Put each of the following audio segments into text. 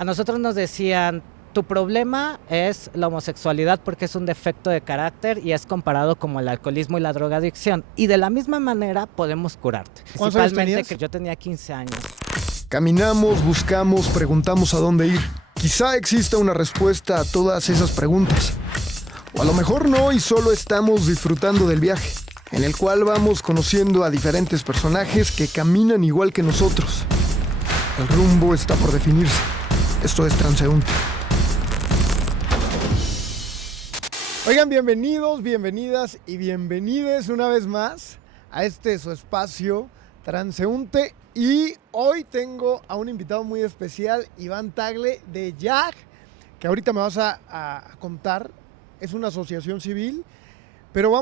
A nosotros nos decían, tu problema es la homosexualidad porque es un defecto de carácter y es comparado como el alcoholismo y la drogadicción. Y de la misma manera podemos curarte. ¿Cuántos años Principalmente tenías? que yo tenía 15 años. Caminamos, buscamos, preguntamos a dónde ir. Quizá exista una respuesta a todas esas preguntas. O a lo mejor no y solo estamos disfrutando del viaje, en el cual vamos conociendo a diferentes personajes que caminan igual que nosotros. El rumbo está por definirse. Esto es Transeúnte. Oigan, bienvenidos, bienvenidas y bienvenides una vez más a su espacio Transeúnte. Y hoy tengo a un invitado muy especial, Iván Tagle de YAG, que ahorita me vas a contar. Es una asociación civil, pero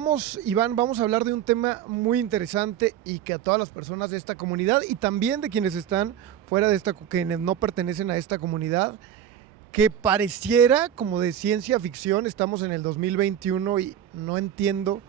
Iván, vamos a hablar de un tema muy interesante y que a todas las personas de esta comunidad y también de quienes están fuera de quienes no pertenecen a esta comunidad, que pareciera como de ciencia ficción. Estamos en el 2021 y no entiendo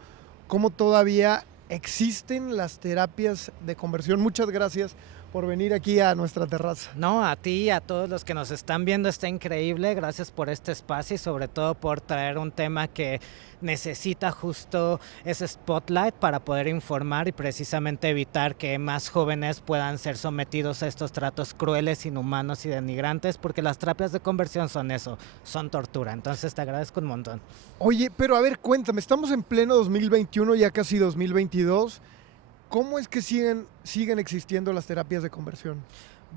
cómo todavía existen las terapias de conversión. Muchas gracias por venir aquí a nuestra terraza. No, a ti y a todos los que nos están viendo, está increíble. Gracias por este espacio y sobre todo por traer un tema que necesita justo ese spotlight para poder informar y precisamente evitar que más jóvenes puedan ser sometidos a estos tratos crueles, inhumanos y denigrantes, porque las terapias de conversión son eso, son tortura. Entonces te agradezco un montón. Oye, pero a ver, cuéntame, estamos en pleno 2021, ya casi 2022. ¿Cómo es que siguen existiendo las terapias de conversión?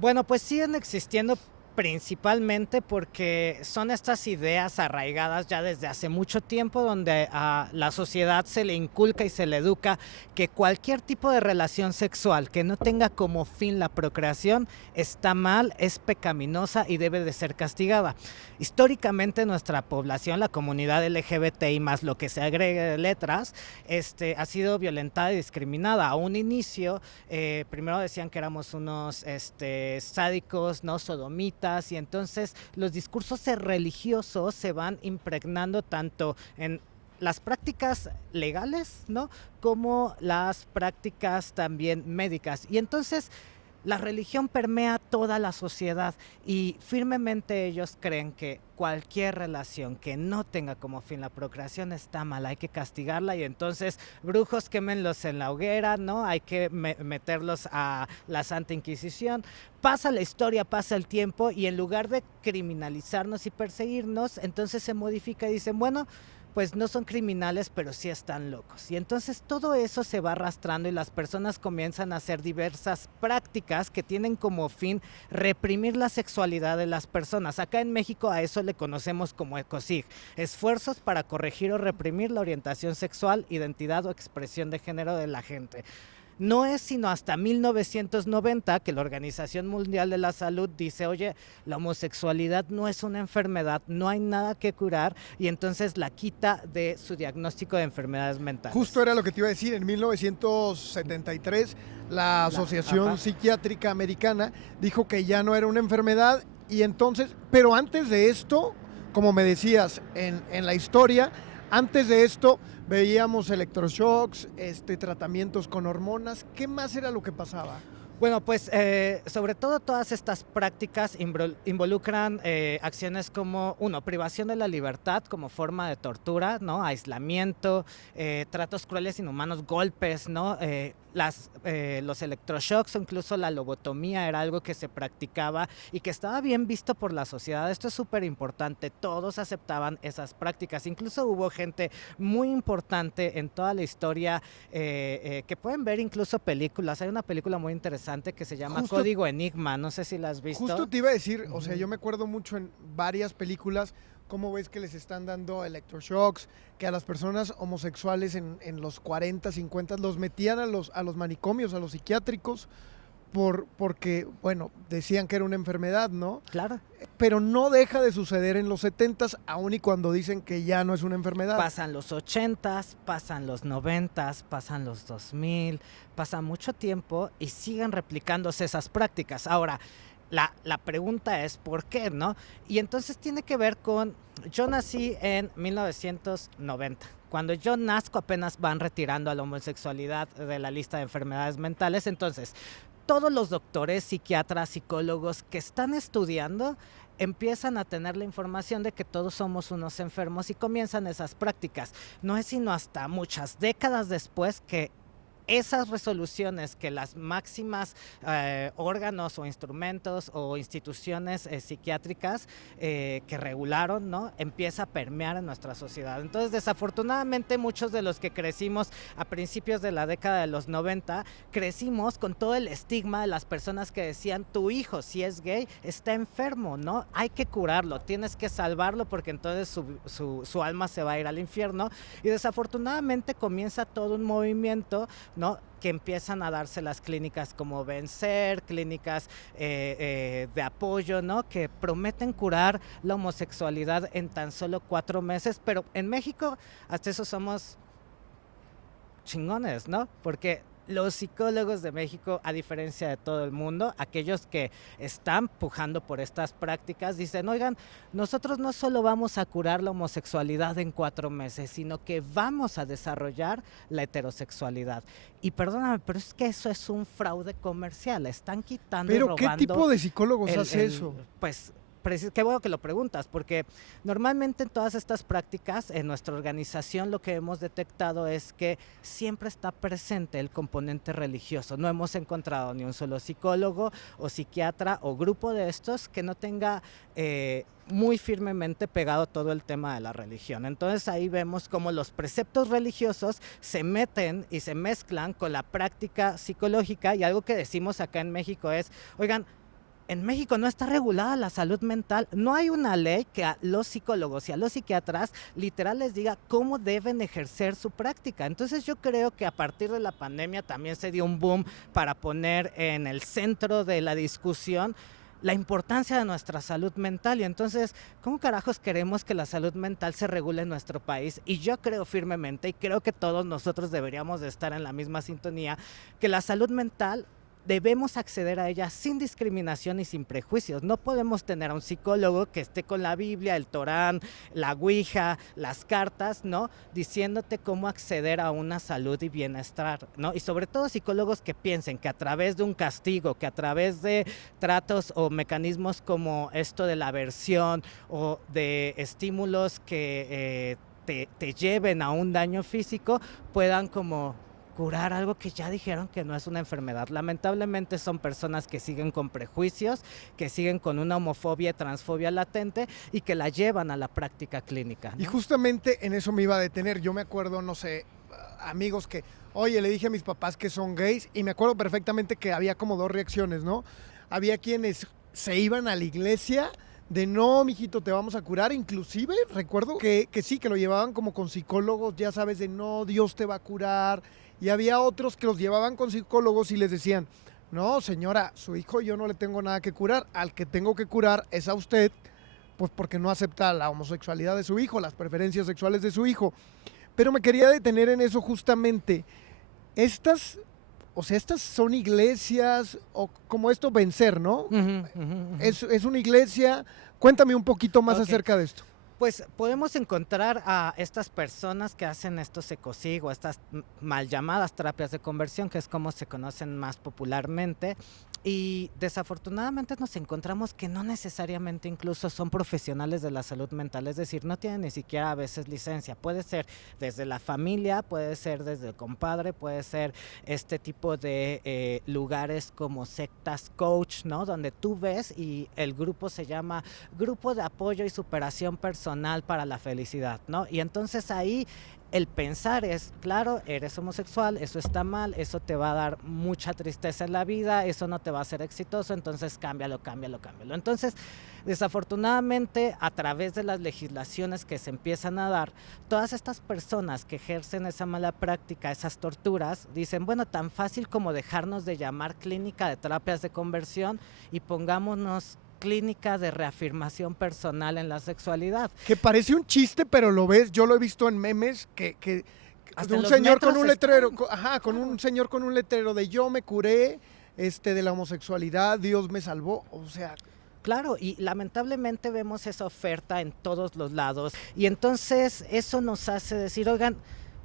Bueno, pues siguen existiendo principalmente porque son estas ideas arraigadas ya desde hace mucho tiempo, donde a la sociedad se le inculca y se le educa que cualquier tipo de relación sexual que no tenga como fin la procreación está mal, es pecaminosa y debe de ser castigada. Históricamente nuestra población, la comunidad LGBTI más lo que se agregue de letras, ha sido violentada y discriminada. A un inicio, primero decían que éramos unos sádicos, no sodomitas, y entonces los discursos religiosos se van impregnando tanto en las prácticas legales, ¿no?, como las prácticas también médicas. Y entonces la religión permea toda la sociedad y firmemente ellos creen que cualquier relación que no tenga como fin la procreación está mal, hay que castigarla y entonces brujos quémenlos en la hoguera, ¿no? Hay que meterlos a la Santa Inquisición. Pasa la historia, pasa el tiempo y en lugar de criminalizarnos y perseguirnos, entonces se modifica y dicen, bueno, pues no son criminales, pero sí están locos. Y entonces todo eso se va arrastrando y las personas comienzan a hacer diversas prácticas que tienen como fin reprimir la sexualidad de las personas. Acá en México a eso le conocemos como ECOSIG, esfuerzos para corregir o reprimir la orientación sexual, identidad o expresión de género de la gente. No es sino hasta 1990 que la Organización Mundial de la Salud dice, oye, la homosexualidad no es una enfermedad, no hay nada que curar, y entonces la quita de su diagnóstico de enfermedades mentales. Justo era lo que te iba a decir. En 1973 la Asociación Psiquiátrica Americana dijo que ya no era una enfermedad, y entonces, pero antes de esto, como me decías, en la historia, antes de esto veíamos electroshocks, tratamientos con hormonas. ¿Qué más era lo que pasaba? Bueno, pues sobre todo todas estas prácticas involucran acciones como, privación de la libertad como forma de tortura, ¿no? Aislamiento, tratos crueles, inhumanos, golpes, ¿no? Los electroshocks o incluso la lobotomía era algo que se practicaba y que estaba bien visto por la sociedad. Esto es súper importante, todos aceptaban esas prácticas. Incluso hubo gente muy importante en toda la historia que pueden ver incluso películas. Hay una película muy interesante que se llama Código Enigma, no sé si la has visto. Justo te iba a decir, o sea, yo me acuerdo mucho en varias películas cómo ves que les están dando electroshocks, que a las personas homosexuales en los 40, 50 los metían a los manicomios, a los psiquiátricos, porque, bueno, decían que era una enfermedad, ¿no? Claro. Pero no deja de suceder en los 70s, aun y cuando dicen que ya no es una enfermedad. Pasan los 80s, pasan los 90s, pasan los 2000, pasa mucho tiempo y siguen replicándose esas prácticas. Ahora, la pregunta es ¿por qué, no? Y entonces tiene que ver con, yo nací en 1990. Cuando yo nazco apenas van retirando a la homosexualidad de la lista de enfermedades mentales. Entonces, todos los doctores, psiquiatras, psicólogos que están estudiando empiezan a tener la información de que todos somos unos enfermos y comienzan esas prácticas. No es sino hasta muchas décadas después que esas resoluciones que las máximas órganos o instrumentos o instituciones psiquiátricas que regularon, ¿no?, empieza a permear en nuestra sociedad. Entonces, desafortunadamente, muchos de los que crecimos a principios de la década de los 90, crecimos con todo el estigma de las personas que decían, tu hijo, si es gay, está enfermo, ¿no? Hay que curarlo, tienes que salvarlo porque entonces su alma se va a ir al infierno. Y desafortunadamente comienza todo un movimiento, ¿no?, que empiezan a darse las clínicas como Vencer, clínicas de apoyo, ¿no?, que prometen curar la homosexualidad en tan solo 4 meses, pero en México hasta eso somos chingones, ¿no? Porque los psicólogos de México, a diferencia de todo el mundo, aquellos que están pujando por estas prácticas, dicen, oigan, nosotros no solo vamos a curar la homosexualidad en 4 meses, sino que vamos a desarrollar la heterosexualidad. Y perdóname, pero es que eso es un fraude comercial, están quitando y ¿Pero robando. qué tipo de psicólogos hace eso? Pues qué bueno que lo preguntas, porque normalmente en todas estas prácticas, en nuestra organización, lo que hemos detectado es que siempre está presente el componente religioso. No hemos encontrado ni un solo psicólogo o psiquiatra o grupo de estos que no tenga muy firmemente pegado todo el tema de la religión. Entonces ahí vemos cómo los preceptos religiosos se meten y se mezclan con la práctica psicológica, y algo que decimos acá en México es, oigan, en México no está regulada la salud mental, no hay una ley que a los psicólogos y a los psiquiatras literal les diga cómo deben ejercer su práctica. Entonces yo creo que a partir de la pandemia también se dio un boom para poner en el centro de la discusión la importancia de nuestra salud mental. Y entonces, ¿cómo carajos queremos que la salud mental se regule en nuestro país? Y yo creo firmemente, y creo que todos nosotros deberíamos de estar en la misma sintonía, que la salud mental debemos acceder a ella sin discriminación y sin prejuicios. No podemos tener a un psicólogo que esté con la Biblia, el Torán, la Ouija, las cartas, ¿no?, diciéndote cómo acceder a una salud y bienestar, ¿no? Y sobre todo psicólogos que piensen que a través de un castigo, que a través de tratos o mecanismos como esto de la aversión o de estímulos que te lleven a un daño físico, puedan como curar algo que ya dijeron que no es una enfermedad. Lamentablemente son personas que siguen con prejuicios, que siguen con una homofobia, transfobia latente y que la llevan a la práctica clínica, ¿no? Y justamente en eso me iba a detener. Yo me acuerdo, no sé, amigos que, oye, le dije a mis papás que son gays, y me acuerdo perfectamente que había como 2 reacciones, ¿no? Había quienes se iban a la iglesia de no, mijito, te vamos a curar. Inclusive recuerdo que sí, que lo llevaban como con psicólogos, ya sabes, de no, Dios te va a curar. Y había otros que los llevaban con psicólogos y les decían, no, señora, su hijo yo no le tengo nada que curar, al que tengo que curar es a usted, pues porque no acepta la homosexualidad de su hijo, las preferencias sexuales de su hijo. Pero me quería detener en eso justamente. Estas son iglesias, o como esto Vencer, ¿no? Es una iglesia. Cuéntame un poquito más acerca de esto. Pues podemos encontrar a estas personas que hacen estos ecosig o estas mal llamadas terapias de conversión, que es como se conocen más popularmente, y desafortunadamente nos encontramos que no necesariamente incluso son profesionales de la salud mental, es decir, no tienen ni siquiera a veces licencia. Puede ser desde la familia, puede ser desde el compadre, puede ser este tipo de lugares como sectas coach, ¿no?, donde tú ves y el grupo se llama Grupo de Apoyo y Superación Personal para la Felicidad, ¿no? Y entonces ahí el pensar es, claro, eres homosexual, eso está mal, eso te va a dar mucha tristeza en la vida, eso no te va a hacer exitoso, entonces cámbialo. Entonces, desafortunadamente, a través de las legislaciones que se empiezan a dar, todas estas personas que ejercen esa mala práctica, esas torturas, dicen, bueno, tan fácil como dejarnos de llamar clínica de terapias de conversión y pongámonos clínica de reafirmación personal en la sexualidad. Que parece un chiste, pero lo ves, yo lo he visto en memes, que hasta un señor con un letrero, con un señor con un letrero de yo me curé de la homosexualidad, Dios me salvó, o sea. Claro, y lamentablemente vemos esa oferta en todos los lados, y entonces eso nos hace decir, oigan,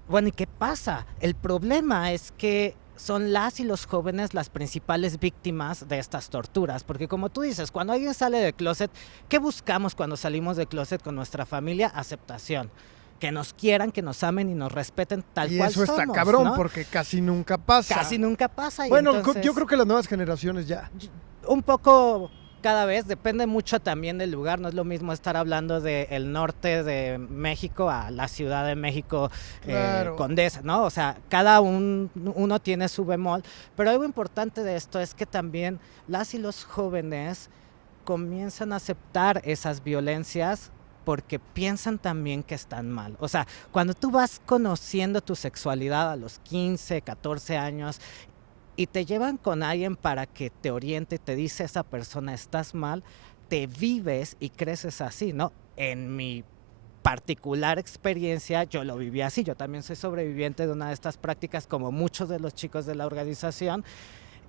bueno, ¿y qué pasa? El problema es que son las y los jóvenes las principales víctimas de estas torturas, porque como tú dices, cuando alguien sale del closet, ¿qué buscamos cuando salimos del closet con nuestra familia? Aceptación, que nos quieran, que nos amen y nos respeten tal Y cual eso somos, está cabrón, ¿no? porque casi nunca pasa. Casi nunca pasa. Y Bueno, entonces, yo creo que las nuevas generaciones ya. un poco cada vez, depende mucho también del lugar, no es lo mismo estar hablando del norte de México a la Ciudad de México, Claro. Condesa, ¿no? O sea, cada uno tiene su bemol, pero algo importante de esto es que también las y los jóvenes comienzan a aceptar esas violencias porque piensan también que están mal. O sea, cuando tú vas conociendo tu sexualidad a los 15, 14 años y te llevan con alguien para que te oriente y te dice esa persona estás mal, te vives y creces así, ¿no? En mi particular experiencia yo lo viví así, yo también soy sobreviviente de una de estas prácticas como muchos de los chicos de la organización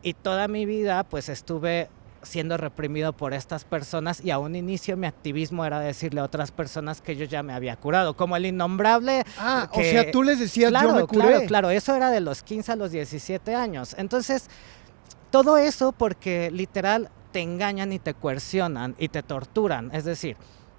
y toda mi vida pues estuve siendo reprimido por estas personas y a un inicio mi activismo era decirle a otras personas que yo ya me había curado, como el innombrable. Ah, que, o sea, tú les decías claro, yo me curé. Claro, eso era de los 15 a los 17 años. Entonces, todo eso porque literal te engañan y te coercionan y te torturan, es decir,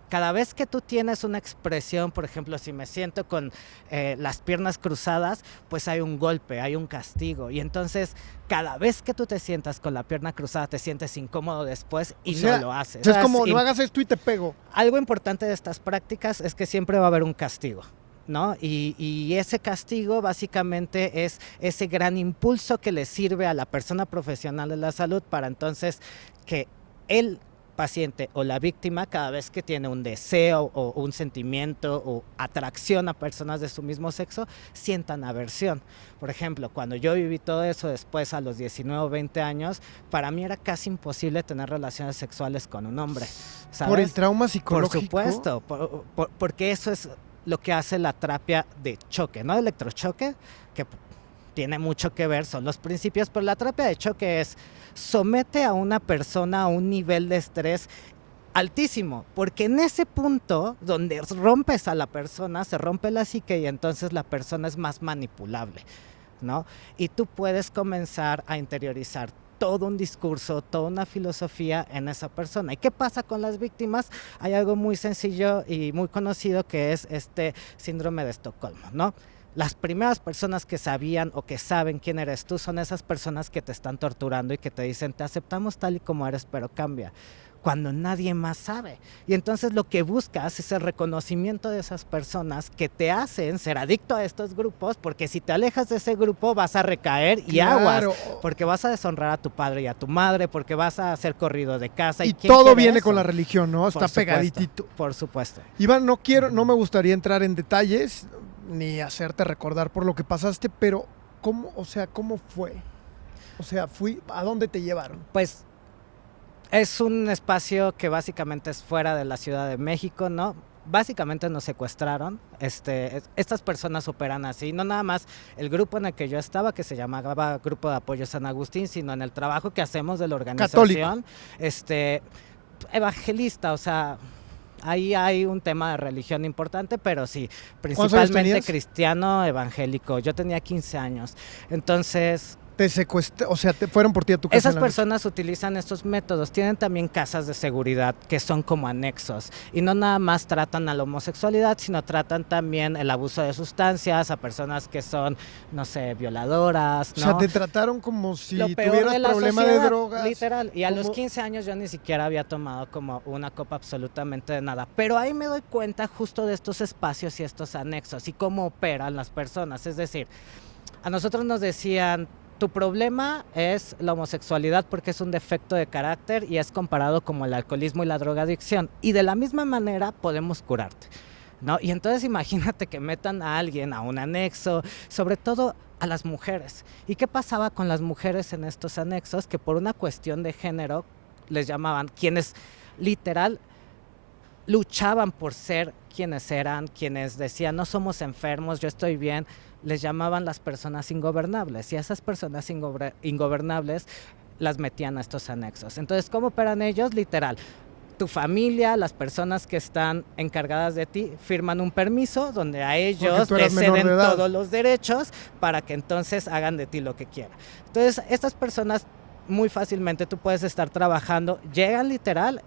cada vez que tú tienes una expresión, por ejemplo, si me siento con las piernas cruzadas, pues hay un golpe, hay un castigo. Y entonces, cada vez que tú te sientas con la pierna cruzada, te sientes incómodo después y O sea, no lo haces. O sea, es como, no hagas esto y te pego. Algo importante de estas prácticas es que siempre va a haber un castigo, ¿no? Y ese castigo básicamente es ese gran impulso que le sirve a la persona profesional de la salud para entonces que el paciente o la víctima cada vez que tiene un deseo o un sentimiento o atracción a personas de su mismo sexo, sientan aversión. Por ejemplo, cuando yo viví todo eso después a los 19 o 20 años, para mí era casi imposible tener relaciones sexuales con un hombre, ¿sabes? Por el trauma psicológico. Por supuesto, porque eso es lo que hace la terapia de choque, ¿no? Electrochoque, que tiene mucho que ver, son los principios, pero la terapia de choque es somete a una persona a un nivel de estrés altísimo, porque en ese punto donde rompes a la persona, se rompe la psique y entonces la persona es más manipulable, ¿no? Y tú puedes comenzar a interiorizar todo un discurso, toda una filosofía en esa persona. ¿Y qué pasa con las víctimas? Hay algo muy sencillo y muy conocido que es este síndrome de Estocolmo, ¿no? Las primeras personas que sabían o que saben quién eres tú son esas personas que te están torturando y que te dicen, te aceptamos tal y como eres, pero cambia, cuando nadie más sabe. Y entonces lo que buscas es el reconocimiento de esas personas que te hacen ser adicto a estos grupos, porque si te alejas de ese grupo vas a recaer y aguas, porque vas a deshonrar a tu padre y a tu madre, porque vas a ser corrido de casa. Y todo viene con la religión, ¿no? Está pegaditito. Por supuesto. Iván, no me gustaría entrar en detalles ni hacerte recordar por lo que pasaste, pero ¿cómo fue? O sea, ¿a dónde te llevaron? Pues es un espacio que básicamente es fuera de la Ciudad de México, ¿no? Básicamente nos secuestraron. Estas personas operan así, no nada más el grupo en el que yo estaba, que se llamaba Grupo de Apoyo San Agustín, sino en el trabajo que hacemos de la organización. Católico. Evangelista, o sea, ahí hay un tema de religión importante, pero sí, principalmente cristiano evangélico. Yo tenía 15 años, entonces te secuestraron, o sea, te fueron por ti a tu casa. Esas personas utilizan estos métodos, tienen también casas de seguridad que son como anexos y no nada más tratan a la homosexualidad, sino tratan también el abuso de sustancias a personas que son, no sé, violadoras, ¿no? O sea, te trataron como si tuvieras problema de drogas. Literal, y a los 15 años yo ni siquiera había tomado como una copa absolutamente de nada, pero ahí me doy cuenta justo de estos espacios y estos anexos y cómo operan las personas, es decir, a nosotros nos decían, tu problema es la homosexualidad porque es un defecto de carácter y es comparado como el alcoholismo y la drogadicción. Y de la misma manera podemos curarte, ¿no? Y entonces imagínate que metan a alguien a un anexo, sobre todo a las mujeres. ¿Y qué pasaba con las mujeres en estos anexos? Que por una cuestión de género les llamaban, quienes literal luchaban por ser quienes eran, quienes decían no somos enfermos, yo estoy bien, les llamaban las personas ingobernables y a esas personas ingobernables las metían a estos anexos. Entonces, ¿cómo operan ellos? Literal, tu familia, las personas que están encargadas de ti, firman un permiso donde a ellos les ceden todos los derechos para que entonces hagan de ti lo que quieran. Entonces, estas personas muy fácilmente tú puedes estar trabajando, llegan literal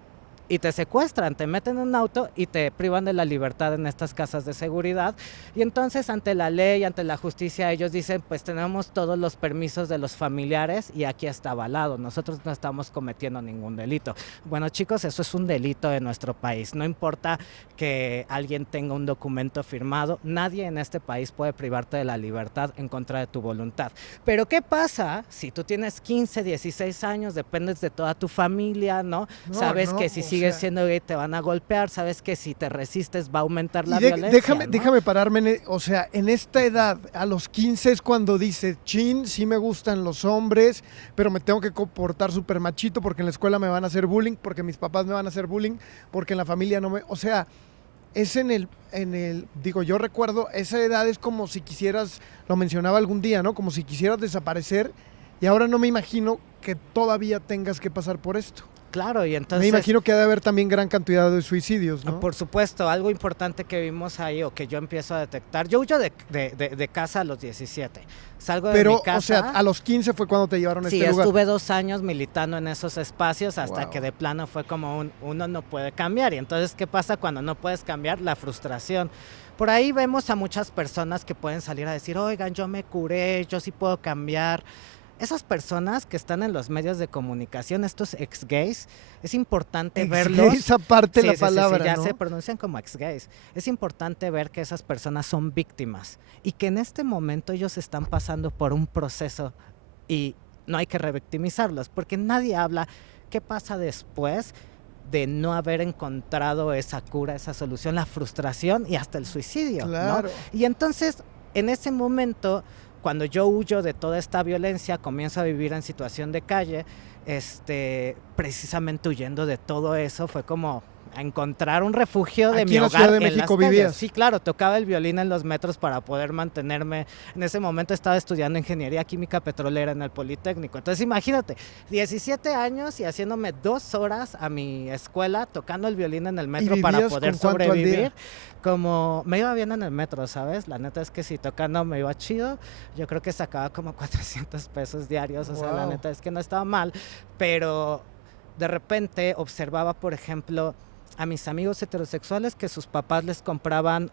y te secuestran, te meten en un auto y te privan de la libertad en estas casas de seguridad. Y entonces ante la ley, ante la justicia, ellos dicen, pues tenemos todos los permisos de los familiares y aquí está avalado, nosotros no estamos cometiendo ningún delito. Bueno, chicos, eso es un delito en nuestro país, no importa que alguien tenga un documento firmado, nadie en este país puede privarte de la libertad en contra de tu voluntad. Pero ¿qué pasa si tú tienes 15, 16 años, dependes de toda tu familia, ¿no? Sabes que si sigues siendo gay te van a golpear, sabes que si te resistes va a aumentar la violencia. Déjame pararme, en esta edad, a los 15 es cuando dice, chin, sí me gustan los hombres, pero me tengo que comportar súper machito porque en la escuela me van a hacer bullying, porque mis papás me van a hacer bullying, porque en la familia no me... O sea, es yo recuerdo, esa edad es como si quisieras, lo mencionaba algún día, ¿no? Como si quisieras desaparecer y ahora no me imagino que todavía tengas que pasar por esto. Claro, y entonces... Me imagino que ha de haber también gran cantidad de suicidios, ¿no? Por supuesto, algo importante que vimos ahí o que yo empiezo a detectar. Yo huyo de casa a los 17. Salgo de mi casa. Pero, o sea, a los 15 fue cuando te llevaron a este lugar. Sí, estuve 2 años militando en esos espacios hasta que de plano fue como uno no puede cambiar. Y entonces, ¿qué pasa cuando no puedes cambiar? La frustración. Por ahí vemos a muchas personas que pueden salir a decir, oigan, yo me curé, yo sí puedo cambiar. Esas personas que están en los medios de comunicación, estos ex-gays, es importante verlos. Esa parte de la palabra, ya ¿no? se pronuncian como ex-gays. Es importante ver que esas personas son víctimas y que en este momento ellos están pasando por un proceso y no hay que revictimizarlos, porque nadie habla qué pasa después de no haber encontrado esa cura, esa solución, la frustración y hasta el suicidio, claro, ¿no? Y entonces, en ese momento, cuando yo huyo de toda esta violencia, comienzo a vivir en situación de calle, precisamente huyendo de todo eso, fue como a encontrar un refugio de mi hogar. ¿Aquí en la Ciudad de México vivías? Sí, claro, tocaba el violín en los metros para poder mantenerme. En ese momento estaba estudiando ingeniería química petrolera en el Politécnico. Entonces imagínate, 17 años y haciéndome 2 horas a mi escuela tocando el violín en el metro para poder sobrevivir. Como me iba bien en el metro, ¿sabes? La neta es que si tocando me iba chido, yo creo que sacaba como 400 pesos diarios, o sea, la neta es que no estaba mal, pero de repente observaba, por ejemplo, a mis amigos heterosexuales que sus papás les compraban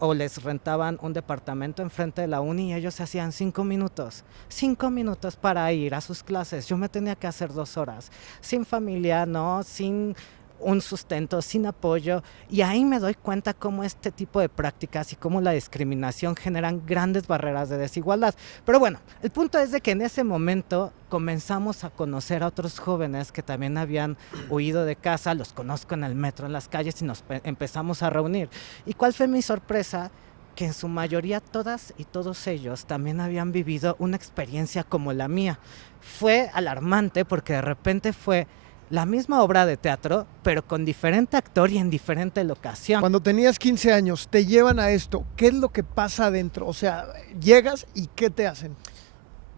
o les rentaban un departamento enfrente de la uni y ellos hacían 5 minutos para ir a sus clases. Yo me tenía que hacer 2 horas, sin familia, ¿no? Sin un sustento, sin apoyo, y ahí me doy cuenta cómo este tipo de prácticas y cómo la discriminación generan grandes barreras de desigualdad. Pero bueno, el punto es de que en ese momento comenzamos a conocer a otros jóvenes que también habían huido de casa, los conozco en el metro, en las calles, y nos empezamos a reunir. ¿Y cuál fue mi sorpresa? Que en su mayoría todas y todos ellos también habían vivido una experiencia como la mía. Fue alarmante porque de repente fue la misma obra de teatro, pero con diferente actor y en diferente locación. Cuando tenías 15 años, te llevan a esto, ¿qué es lo que pasa adentro? O sea, llegas y ¿qué te hacen?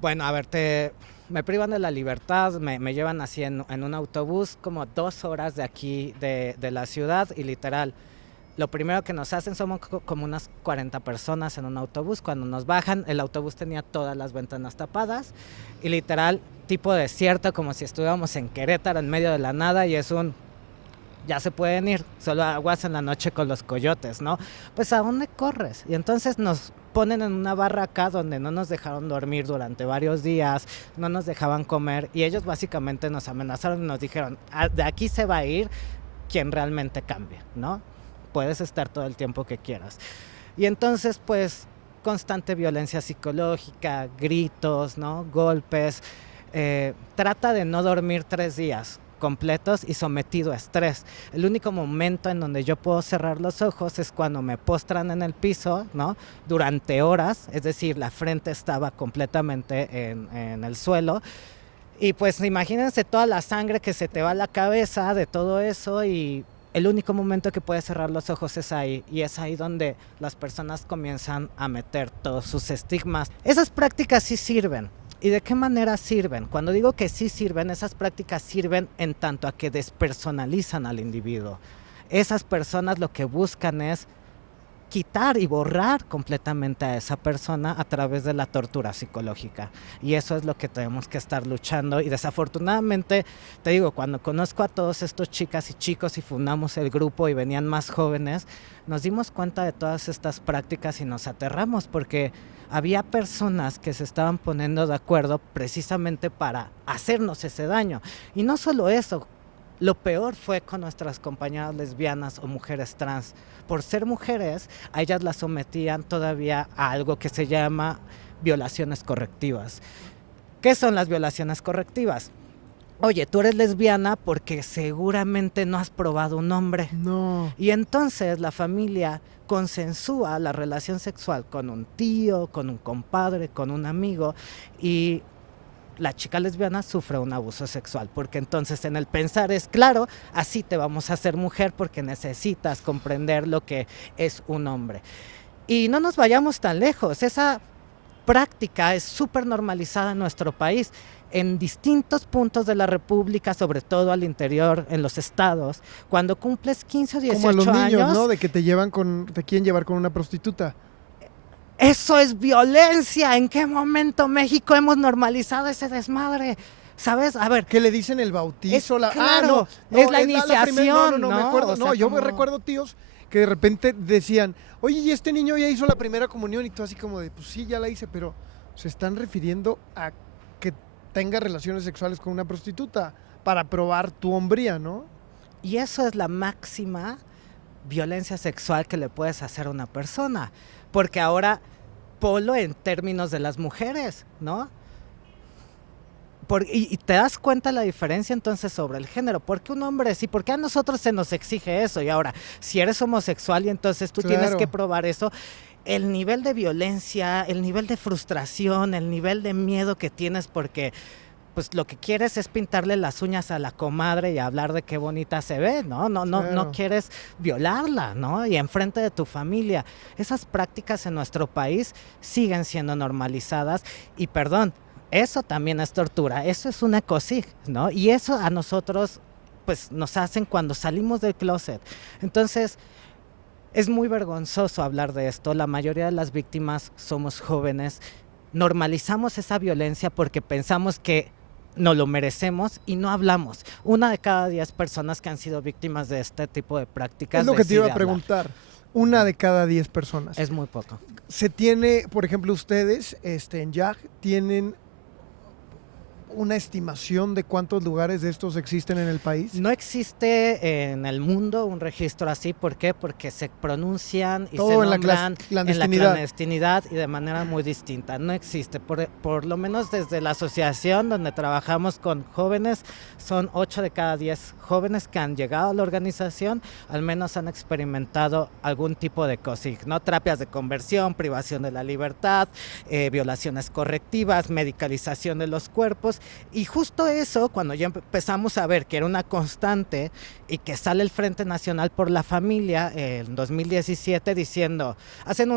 Bueno, a ver, me privan de la libertad, me llevan así en un autobús como 2 horas de aquí, de la ciudad, y literal, lo primero que nos hacen somos como unas 40 personas en un autobús. Cuando nos bajan, el autobús tenía todas las ventanas tapadas y literal, tipo desierto, como si estuviéramos en Querétaro, en medio de la nada, y es ya se pueden ir, solo aguas en la noche con los coyotes, ¿no? Pues ¿a dónde corres? Y entonces nos ponen en una barraca donde no nos dejaron dormir durante varios días, no nos dejaban comer, y ellos básicamente nos amenazaron y nos dijeron, de aquí se va a ir quien realmente cambie, ¿no? Puedes estar todo el tiempo que quieras. Y entonces, pues, constante violencia psicológica, gritos, ¿no? Golpes. Trata de no dormir 3 días completos y sometido a estrés. El único momento en donde yo puedo cerrar los ojos es cuando me postran en el piso, ¿no? Durante horas, es decir, la frente estaba completamente en el suelo. Y pues imagínense toda la sangre que se te va a la cabeza de todo eso, y el único momento que puedes cerrar los ojos es ahí, y es ahí donde las personas comienzan a meter todos sus estigmas. Esas prácticas sí sirven. ¿Y de qué manera sirven? Cuando digo que sí sirven, esas prácticas sirven en tanto a que despersonalizan al individuo. Esas personas lo que buscan es quitar y borrar completamente a esa persona a través de la tortura psicológica. Y eso es lo que tenemos que estar luchando. Y desafortunadamente, te digo, cuando conozco a todos estos chicas y chicos y fundamos el grupo y venían más jóvenes, nos dimos cuenta de todas estas prácticas y nos aterramos porque había personas que se estaban poniendo de acuerdo precisamente para hacernos ese daño. Y no solo eso, lo peor fue con nuestras compañeras lesbianas o mujeres trans. Por ser mujeres, a ellas las sometían todavía a algo que se llama violaciones correctivas. ¿Qué son las violaciones correctivas? Oye, tú eres lesbiana porque seguramente no has probado un hombre. No. Y entonces la familia consensúa la relación sexual con un tío, con un compadre, con un amigo, y la chica lesbiana sufre un abuso sexual, porque entonces en el pensar es claro, así te vamos a hacer mujer porque necesitas comprender lo que es un hombre. Y no nos vayamos tan lejos, esa práctica es súper normalizada en nuestro país. En distintos puntos de la República, sobre todo al interior, en los estados, cuando cumples 15 o 18 Como a los niños, años, ¿no? De que te quieren llevar con una prostituta. eso es violencia. ¿En qué momento México hemos normalizado ese desmadre? ¿Sabes? A ver. ¿Qué le dicen el bautizo? Claro, es la iniciación, no, ¿no? me acuerdo. O sea, No, yo me como- recuerdo tíos que de repente decían, oye, ¿y este niño ya hizo la primera comunión? Y tú así como de, pues sí, ya la hice, pero se están refiriendo a que tenga relaciones sexuales con una prostituta para probar tu hombría, ¿no? Y eso es la máxima violencia sexual que le puedes hacer a una persona. Porque ahora, ponlo en términos de las mujeres, ¿no? Y te das cuenta la diferencia entonces sobre el género. ¿Por qué un hombre sí? ¿Por qué a nosotros se nos exige eso? Y ahora, si eres homosexual y entonces tú tienes Claro. que probar eso, el nivel de violencia, el nivel de frustración, el nivel de miedo que tienes porque pues lo que quieres es pintarle las uñas a la comadre y hablar de qué bonita se ve, ¿no? No Claro. quieres violarla, ¿no? Y enfrente de tu familia. Esas prácticas en nuestro país siguen siendo normalizadas y perdón, eso también es tortura, eso es una cosig, ¿no? Y eso a nosotros pues nos hacen cuando salimos del closet. Entonces, es muy vergonzoso hablar de esto. La mayoría de las víctimas somos jóvenes. Normalizamos esa violencia porque pensamos que no lo merecemos y no hablamos. 1 de cada 10 personas que han sido víctimas de este tipo de prácticas Es lo que te iba a decide hablar. preguntar. 1 de cada 10 personas. Es muy poco. Se tiene, por ejemplo, ustedes en YAG tienen una estimación de cuántos lugares de estos existen en el país. No existe en el mundo un registro así. ¿Por qué? Porque se pronuncian y Todo se en la nombran en la clandestinidad. clandestinidad y de manera muy distinta. No existe. Por lo menos desde la asociación donde trabajamos con jóvenes, son 8 de cada 10 jóvenes que han llegado a la organización, al menos han experimentado algún tipo de COSIG, ¿no? Terapias de conversión, privación de la libertad, violaciones correctivas, medicalización de los cuerpos. Y justo eso, cuando ya empezamos a ver que era una constante y que sale el Frente Nacional por la Familia en 2017 diciendo, hacen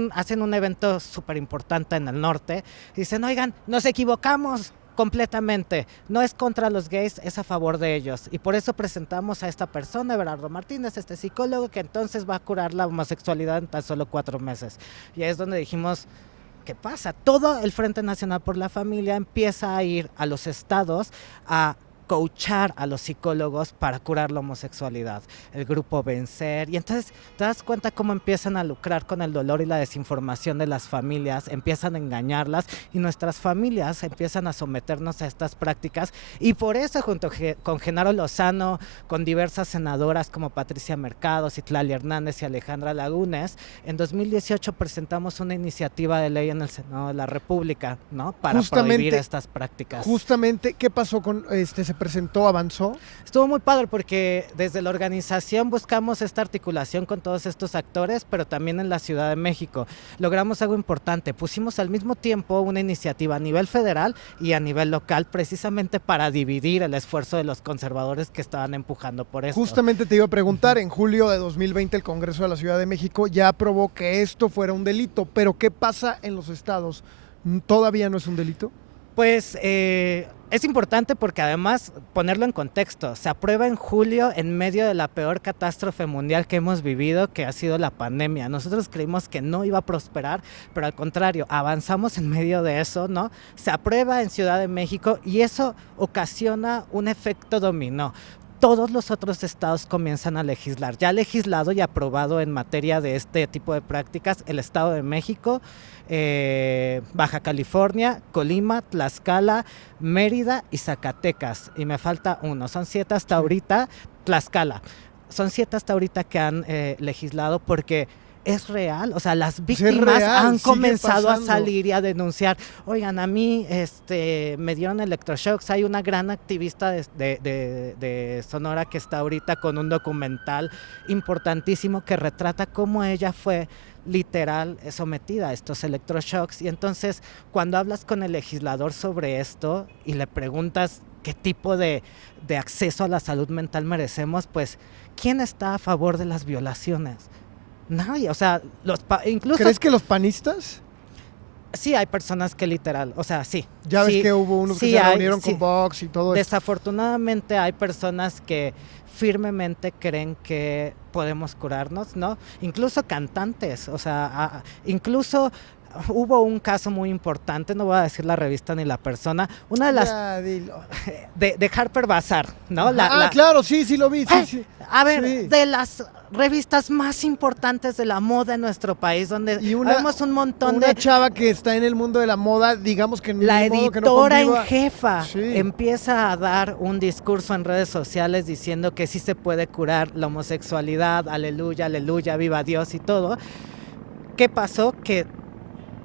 un evento súper importante en el norte, dicen, oigan, nos equivocamos completamente, no es contra los gays, es a favor de ellos. Y por eso presentamos a esta persona, Everardo Martínez, este psicólogo, que entonces va a curar la homosexualidad en tan solo 4 meses. Y ahí es donde dijimos, ¿qué pasa? Todo el Frente Nacional por la Familia empieza a ir a los estados a coachar a los psicólogos para curar la homosexualidad, el grupo Vencer, y entonces te das cuenta cómo empiezan a lucrar con el dolor y la desinformación de las familias, empiezan a engañarlas y nuestras familias empiezan a someternos a estas prácticas, y por eso junto con Genaro Lozano, con diversas senadoras como Patricia Mercado, Citlali Hernández y Alejandra Lagunes, en 2018 presentamos una iniciativa de ley en el Senado de la República, ¿no? Para prohibir estas prácticas. Justamente, ¿qué pasó con se presentó, avanzó? Estuvo muy padre porque desde la organización buscamos esta articulación con todos estos actores, pero también en la Ciudad de México. Logramos algo importante, pusimos al mismo tiempo una iniciativa a nivel federal y a nivel local, precisamente para dividir el esfuerzo de los conservadores que estaban empujando por esto. Justamente te iba a preguntar, en julio de 2020 el Congreso de la Ciudad de México ya aprobó que esto fuera un delito, pero ¿qué pasa en los estados? ¿Todavía no es un delito? Pues es importante porque además ponerlo en contexto, se aprueba en julio en medio de la peor catástrofe mundial que hemos vivido, que ha sido la pandemia. Nosotros creímos que no iba a prosperar, pero al contrario, avanzamos en medio de eso, ¿no? Se aprueba en Ciudad de México y eso ocasiona un efecto dominó. Todos los otros estados comienzan a legislar. Ya legislado y aprobado en materia de este tipo de prácticas el Estado de México, Baja California, Colima, Tlaxcala, Mérida y Zacatecas. Y me falta uno, son 7 hasta ahorita, Tlaxcala. Son 7 hasta ahorita que han legislado porque es real, o sea, las víctimas han comenzado a salir y a denunciar. Oigan, a mí me dieron electroshocks. Hay una gran activista de Sonora que está ahorita con un documental importantísimo que retrata cómo ella fue literal sometida a estos electroshocks. Y entonces, cuando hablas con el legislador sobre esto y le preguntas qué tipo de acceso a la salud mental merecemos, pues, ¿quién está a favor de las violaciones? Nadie, o sea, incluso... ¿Crees que los panistas? Sí, hay personas que literal, o sea, sí. Ya ves que hubo unos que se reunieron con Vox y todo eso. Desafortunadamente hay personas que firmemente creen que podemos curarnos, ¿no? Incluso cantantes, o sea, incluso... Hubo un caso muy importante, no voy a decir la revista ni la persona, una de las de Harper Bazaar, ¿no? Claro, sí lo vi. Sí. A ver, de las revistas más importantes de la moda en nuestro país, donde vemos un montón una chava que está en el mundo de la moda, digamos que la editora en jefa empieza a dar un discurso en redes sociales diciendo que sí se puede curar la homosexualidad, aleluya, aleluya, viva Dios y todo. ¿Qué pasó? Que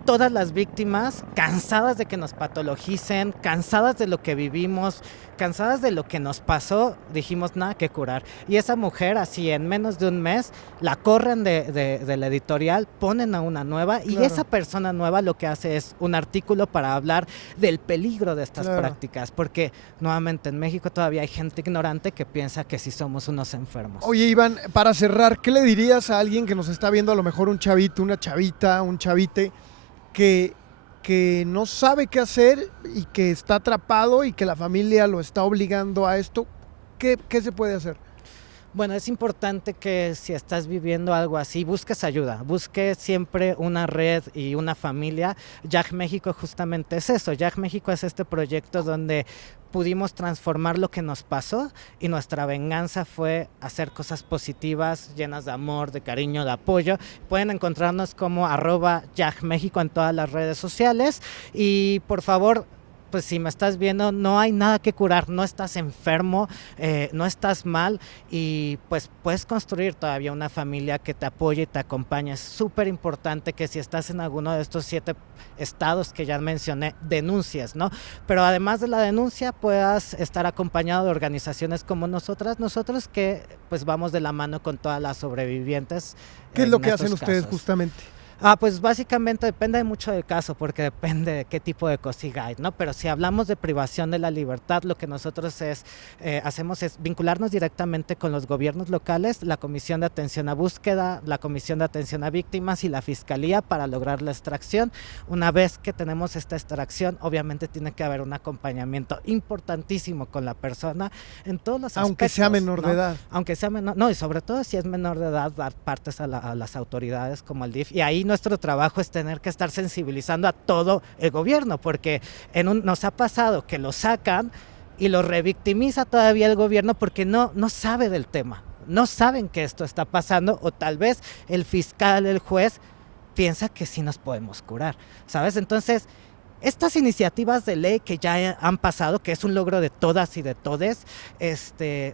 todas las víctimas, cansadas de que nos patologicen, cansadas de lo que vivimos, cansadas de lo que nos pasó, dijimos nada que curar. Y esa mujer, así en menos de un mes, la corren de la editorial, ponen a una nueva, y esa persona nueva lo que hace es un artículo para hablar del peligro de estas prácticas, porque nuevamente en México todavía hay gente ignorante que piensa que sí somos unos enfermos. Oye, Iván, para cerrar, ¿qué le dirías a alguien que nos está viendo, a lo mejor un chavito, una chavita, un chavite, que no sabe qué hacer y que está atrapado y que la familia lo está obligando a esto? ¿Qué se puede hacer? Bueno, es importante que si estás viviendo algo así, busques ayuda, busques siempre una red y una familia. YAG México justamente es eso. YAG México es este proyecto donde pudimos transformar lo que nos pasó y nuestra venganza fue hacer cosas positivas, llenas de amor, de cariño, de apoyo. Pueden encontrarnos como @YAGMéxico en todas las redes sociales y por favor, pues si me estás viendo, no hay nada que curar, no estás enfermo, no estás mal y pues puedes construir todavía una familia que te apoye y te acompañe. Es súper importante que si estás en alguno de estos 7 estados que ya mencioné, denuncies, ¿no? Pero además de la denuncia puedas estar acompañado de organizaciones como nosotros que pues vamos de la mano con todas las sobrevivientes. ¿Qué es lo que hacen ustedes justamente? Pues básicamente depende mucho del caso, porque depende de qué tipo de COSIG hay, ¿no? Pero si hablamos de privación de la libertad, lo que nosotros hacemos es vincularnos directamente con los gobiernos locales, la Comisión de Atención a Búsqueda, la Comisión de Atención a Víctimas y la Fiscalía para lograr la extracción. Una vez que tenemos esta extracción, obviamente tiene que haber un acompañamiento importantísimo con la persona en todos los aspectos. Aunque sea menor de edad. Aunque sea menor, no, y sobre todo si es menor de edad, dar partes a las autoridades como el DIF, y ahí nuestro trabajo es tener que estar sensibilizando a todo el gobierno, porque nos ha pasado que lo sacan y lo revictimiza todavía el gobierno porque no sabe del tema, no saben que esto está pasando, o tal vez el fiscal, el juez, piensa que sí nos podemos curar, ¿sabes? Entonces, estas iniciativas de ley que ya han pasado, que es un logro de todas y de todes,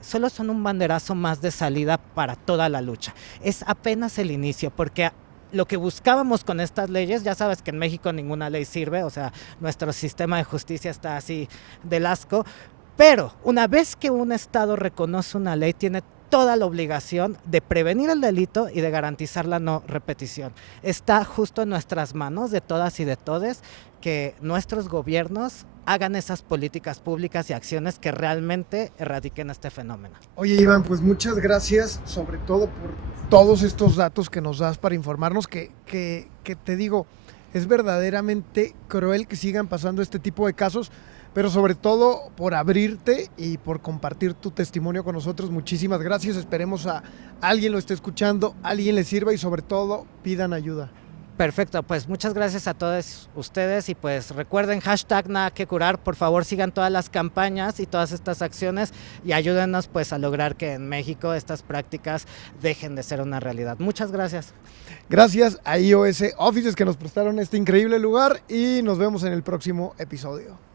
solo son un banderazo más de salida para toda la lucha. Es apenas el inicio, porque lo que buscábamos con estas leyes, ya sabes que en México ninguna ley sirve, o sea, nuestro sistema de justicia está así del asco, pero una vez que un estado reconoce una ley, tiene toda la obligación de prevenir el delito y de garantizar la no repetición. Está justo en nuestras manos, de todas y de todes, que nuestros gobiernos hagan esas políticas públicas y acciones que realmente erradiquen este fenómeno. Oye, Iván, pues muchas gracias, sobre todo por todos estos datos que nos das para informarnos, que te digo, Es verdaderamente cruel que sigan pasando este tipo de casos, pero sobre todo por abrirte y por compartir tu testimonio con nosotros. Muchísimas gracias. Esperemos a alguien lo esté escuchando, alguien le sirva y sobre todo pidan ayuda. Perfecto, pues muchas gracias a todos ustedes y pues recuerden #nada que curar, por favor sigan todas las campañas y todas estas acciones y ayúdenos pues a lograr que en México estas prácticas dejen de ser una realidad. Muchas gracias. Gracias a iOS Offices que nos prestaron este increíble lugar y nos vemos en el próximo episodio.